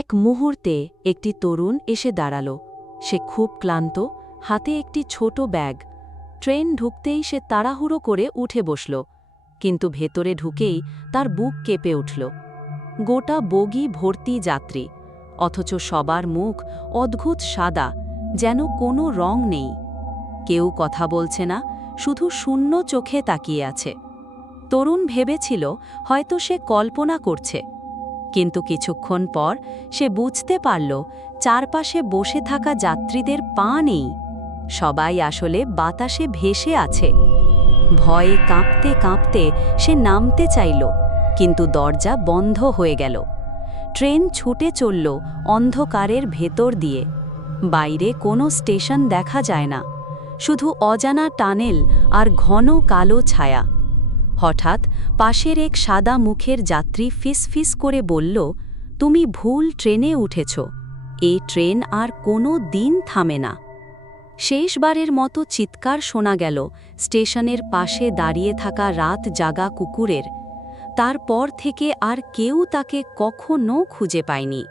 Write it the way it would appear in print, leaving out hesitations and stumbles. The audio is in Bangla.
এক মুহূর্তে একটি তরুণ এসে দাঁড়াল। সে খুব ক্লান্ত, হাতে একটি ছোট ব্যাগ। ট্রেন ঢুকতেই সে তাড়াহুড়ো করে উঠে বসল, কিন্তু ভেতরে ঢুকেই তার বুক কেঁপে উঠল। গোটা বগি ভর্তি যাত্রী, অথচ সবার মুখ অদ্ভুত সাদা, যেন কোনো রং নেই। কেউ কথা বলছে না, শুধু শূন্য চোখে তাকিয়ে আছে। তরুণ ভেবেছিল হয়তো সে কল্পনা করছে, কিন্তু কিছুক্ষণ পর সে বুঝতে পারল চারপাশে বসে থাকা যাত্রীদের পা নেই, সবাই আসলে বাতাসে ভেসে আছে। ভয়ে কাঁপতে কাঁপতে সে নামতে চাইল, কিন্তু দরজা বন্ধ হয়ে গেল। ট্রেন ছুটে চলল অন্ধকারের ভেতর দিয়ে। বাইরে কোনো স্টেশন দেখা যায় না, শুধু অজানা টানেল আর ঘন কালো ছায়া। হঠাৎ পাশের এক সাদা মুখের যাত্রী ফিসফিস করে বলল, তুমি ভুল ট্রেনে উঠেছ, এই ট্রেন আর কোনো দিন থামে না। শেষবারের মতো চিৎকার শোনা গেল স্টেশনের পাশে দাঁড়িয়ে থাকা রাত জাগা কুকুরের। তারপর থেকে আর কেউ তাকে কখনো খুঁজে পায়নি।